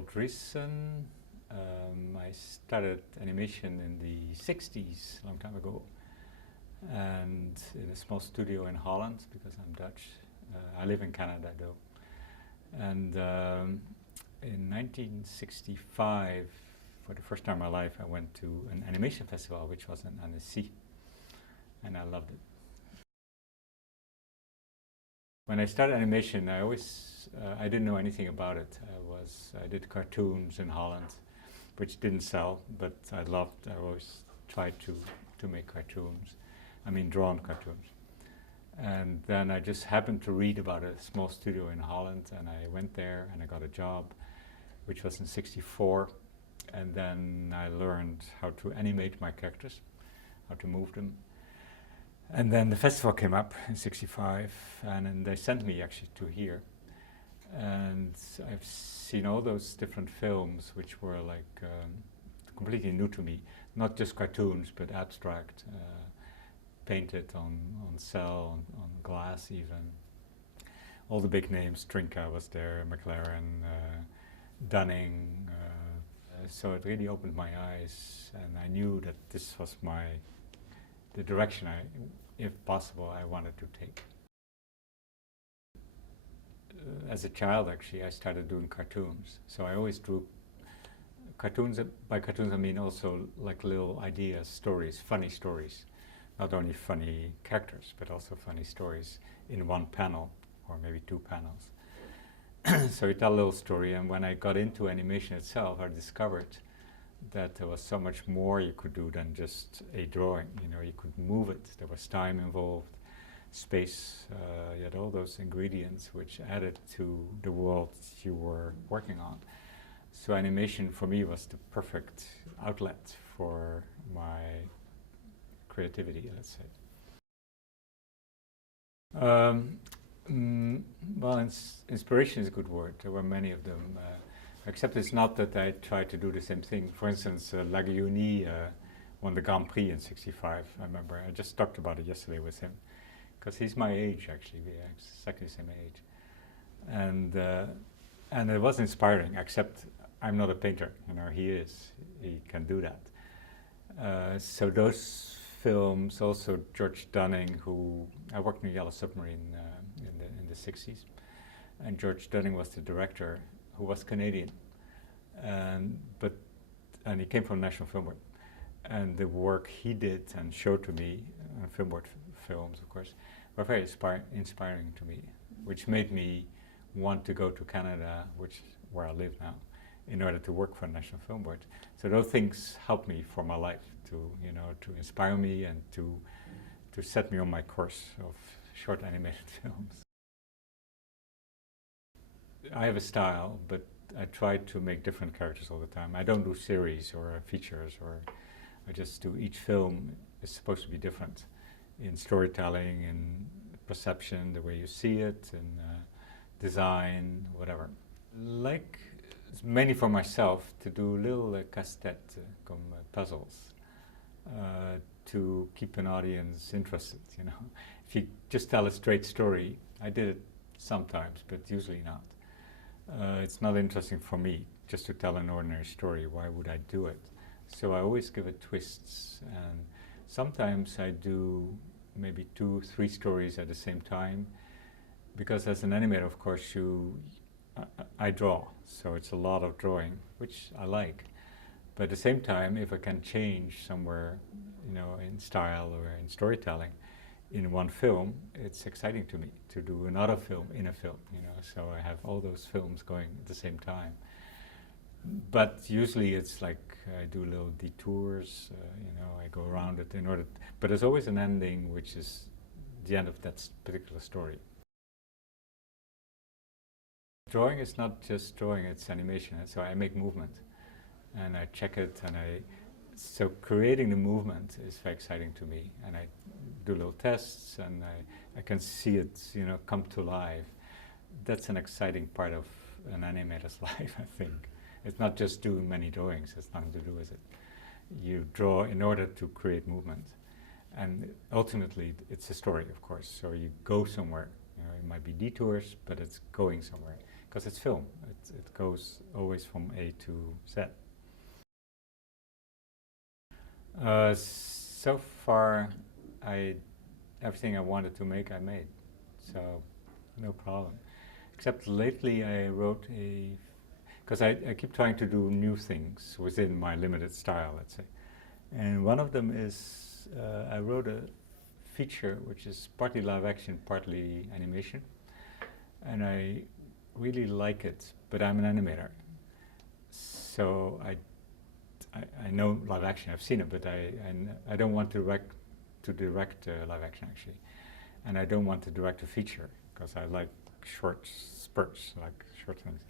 Paul Driessen. I started animation in the 60s, a long time ago, and in a small studio in Holland, because I'm Dutch. I live in Canada though. And in 1965, for the first time in my life, I went to an animation festival, which was in Annecy, and I loved it. When I started animation, I didn't know anything about it. I did cartoons in Holland, which didn't sell, but I always tried to make cartoons. I mean, drawn cartoons. And then I just happened to read about a small studio in Holland, and I went there and I got a job, which was in '64. And then I learned how to animate my characters, how to move them. And then the festival came up in '65, and then they sent me actually to here. And I've seen all those different films which were like completely new to me. Not just cartoons, but abstract, painted on cell, on glass even. All the big names, Trinka was there, McLaren, Dunning. So it really opened my eyes, and I knew that this was the direction if possible, I wanted to take. As a child, actually, I started doing cartoons. So I always drew cartoons. By cartoons, I mean also like little ideas, stories, funny stories. Not only funny characters, but also funny stories in one panel, or maybe two panels. So you tell a little story, and when I got into animation itself, I discovered that there was so much more you could do than just a drawing. You know, you could move it. There was time involved, space. You had all those ingredients which added to the world you were working on. So animation for me was the perfect outlet for my creativity, let's say. Well, inspiration is a good word. There were many of them, except it's not that I tried to do the same thing. For instance, Laguioni won the Grand Prix in '65. I remember. I just talked about it yesterday with him, because he's my age actually. We are exactly the same age, and it was inspiring. Except I'm not a painter. You know, he is. He can do that. So those films, also George Dunning, who I worked in Yellow Submarine in the '60s, and George Dunning was the director, who was Canadian, and he came from National Film Board, and the work he did and showed to me, Film Board films, of course, were very inspiring to me, which made me want to go to Canada, where I live now, in order to work for National Film Board. So those things helped me for my life, to inspire me and to set me on my course of short animated films. I have a style, but I try to make different characters all the time. I don't do series or features, or I just do each film is supposed to be different in storytelling, in perception, the way you see it, in design, whatever. Like, it's mainly for myself to do little casse-tête, puzzles, to keep an audience interested, you know. If you just tell a straight story, I did it sometimes, but usually not. It's not interesting for me just to tell an ordinary story. Why would I do it? So I always give it twists, and sometimes I do maybe 2, 3 stories at the same time, because as an animator, of course, I draw, so it's a lot of drawing, which I like. But at the same time, if I can change somewhere, you know, in style or in storytelling, in one film, it's exciting to me to do another film in a film, you know, so I have all those films going at the same time. But usually it's like I do little detours, you know, I go around it but there's always an ending which is the end of that particular story. Drawing is not just drawing, it's animation, and so I make movement and I check it, so creating the movement is very exciting to me, and I do little tests, and I can see it, you know, come to life. That's an exciting part of an animator's life, I think. It's not just doing many drawings, it's nothing to do with it. You draw in order to create movement, and ultimately it's a story, of course, so you go somewhere. You know, it might be detours, but it's going somewhere, because it's film. it goes always from A to Z. So far, everything I wanted to make, I made, so no problem. Except lately I wrote because I keep trying to do new things within my limited style, let's say. And one of them is, I wrote a feature which is partly live action, partly animation. And I really like it, but I'm an animator. So I know live action, I've seen it, but I don't want to direct live action actually. And I don't want to direct a feature, because I like short spurts, like short things.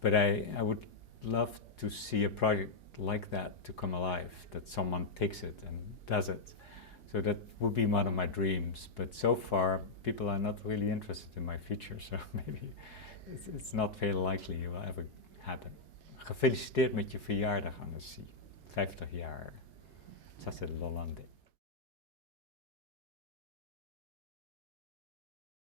But I would love to see a project like that to come alive, that someone takes it and does it. So that would be one of my dreams, but so far people are not really interested in my feature, so maybe it's not very likely it will ever happen. Gefeliciteerd met je verjaardag, Annecy. 50 jaar. Ça c'est le Hollandais.